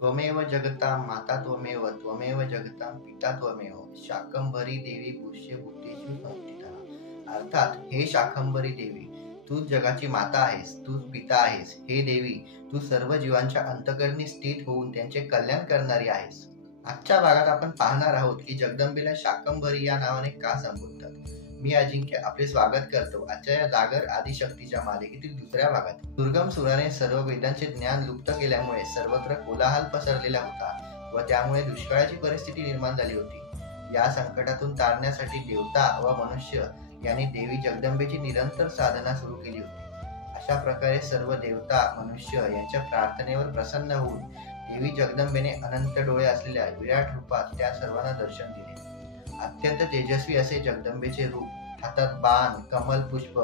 त्वमेव जगतां माता त्वमेव त्वमेव जगतां पिता त्वमेव शाकंभरी देवी पुष्य भूतेषु संस्थिता। अर्थात हे शाकंभरी देवी, तू जगाची माता आहेस, तू पिता आहेस। हे देवी, तू सर्व जीवांच्या अंतःकरणी स्थित होऊन त्यांचे कल्याण करणारी आहेस। आजच्या भागात आपण पाहणार आहोत की जगदंबेला शाकंभरी या नावाने का संबोधतात। मी अजिंक्य आपले स्वागत करतो आजच्या या जागर आदिशक्तीच्या मालिकेतील दुसऱ्या भागात। दुर्गम सुराने सर्व वेदांचे ज्ञान लुप्त केल्यामुळे सर्वत्र कोलाहल पसरलेला होता व त्यामुळे दुष्काळाची परिस्थिती निर्माण झाली होती। या संकटातून तारण्यासाठी देवता व मनुष्य यांनी देवी जगदंबेची निरंतर साधना सुरू केली होती। अशा प्रकारे सर्व देवता मनुष्य यांच्या प्रार्थनेवर प्रसन्न होऊन देवी जगदंबेने अनंत डोळे असलेल्या विराट रूपात त्या सर्वांना दर्शन दिले। अत्यंत तेजस्वी असे जगदंबेचे रूप, हातात बाण, कमल पुष्प,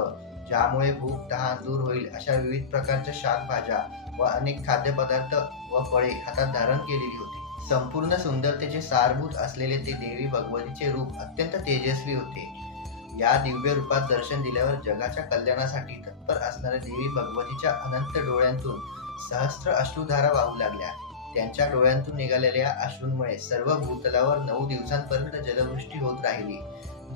ज्यामुळे भूक तहान दूर होईल अशा विविध प्रकारच्या शाकभाज्या व अनेक खाद्यपदार्थ व फळे हातात धारण केलेली होती। संपूर्ण सुंदरतेचे सारभूत असलेले ते देवी भगवतीचे रूप अत्यंत तेजस्वी होते। या दिव्य रूपात दर्शन दिल्यावर जगाच्या कल्याणासाठी तत्पर असणाऱ्या देवी भगवतीच्या अनंत डोळ्यांतून सहस्त्र अश्रुधारा वाहू लागल्या। त्यांच्या डोळ्यांतून निघालेल्या अश्रूंमुळे सर्व भूतलावर 9 दिवसांपर्यंत जलवृष्टी होत राहिली।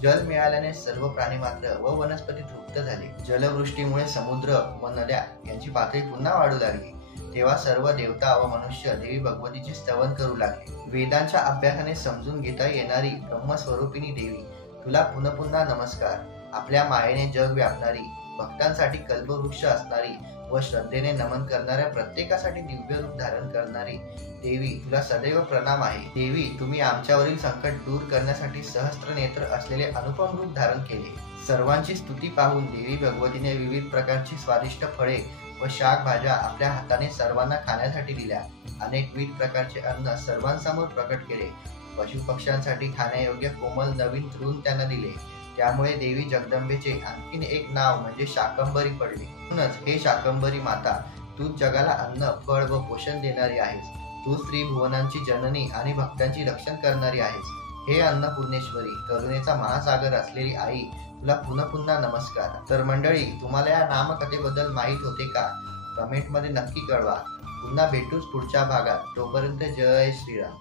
जल मिळाल्याने सर्व प्राणीमात्र व वनस्पती तृप्त झाले। जलवृष्टीमुळे समुद्र व नद्या यांची पातळी पुन्हा वाढू लागली। तेव्हा सर्व देवता व मनुष्य देवी भगवतीचे स्तवन करू लागले। वेदांच्या अभ्यासाने समजून घेता येणारी ब्रह्मस्वरूपिणी देवी, तुला पुन्हा नमस्कार। आपल्या मायेने जग व्यापणारी, भक्तांसाठी कल्पवृक्ष असणारी व श्रद्धेने नमन करणाऱ्या प्रत्येकासाठी दिव्य रूप धारण करणारी देवी, तुला सदैव प्रणाम आहे। देवी, तुम्ही आमच्यावरील संकट दूर करण्यासाठी सहस्त्र नेत्र असलेले अनुपम रूप धारण केले। सर्वांची स्तुती पाहून देवी भगवतीने विविध प्रकारची स्वादिष्ट फळे व शाकभाज्या आपल्या हाताने सर्वांना खाण्यासाठी दिल्या। अनेकविध प्रकारचे अन्न सर्वांसमोर प्रकट केले। पशुपक्ष्यांसाठी खाण्यायोग्य कोमल नवीन तृण त्यांना दिले। त्यामुळे देवी जगदंबेचे आणखीन एक नाव म्हणजे शाकंभरी पडले। म्हणूनच हे शाकंभरी माता, तू जगाला अन्न, फळ व पोषण देणारी आहेस। तू स्त्री भुवनांची जननी आणि भक्तांची रक्षण करणारी आहेस। हे अन्नपूर्णेश्वरी, करुणेचा महासागर असलेली आई, तुला पुन्हा नमस्कार। तर मंडळी, तुम्हाला या नामकथेबद्दल माहित होते का? कमेंटमध्ये नक्की कळवा। पुन्हा भेटूच पुढच्या भागात। तोपर्यंत जय श्रीराम।